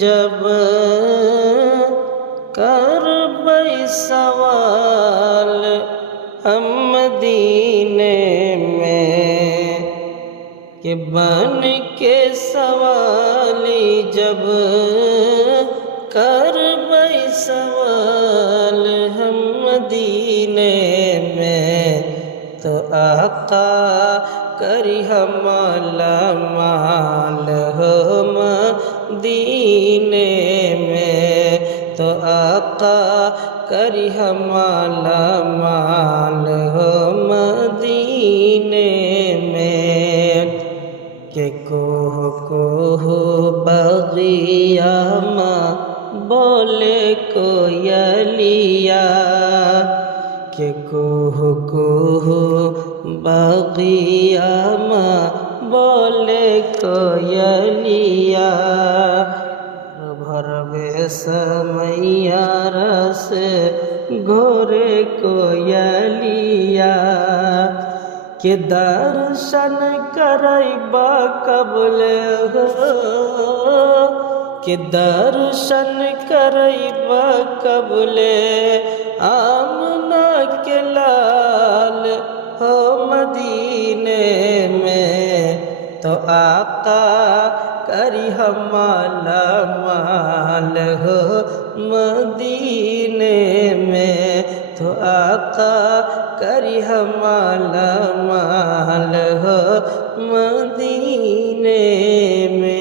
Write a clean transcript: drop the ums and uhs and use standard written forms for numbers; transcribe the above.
जब करबै सवाल हम मदीने में कि बन के सवाली जब करबै सवाल हम मदीने में तो आका करी हमाला माल हो मदीने में तो आका करी हमाला माल हो मदीने में के कोह बगिया माँ बोले कोयलिया के कोह बगिया माँ बोले कोयलिया भरवे समैया रस घोरे कोयलिया के दर्शन करैबा कबले हो के दर्शन करैबा कबले आमना के लाल हो मदीने में तो आका करी हमाला माल हो मदीने में तो आका करी हमाला माल हो मदीने में।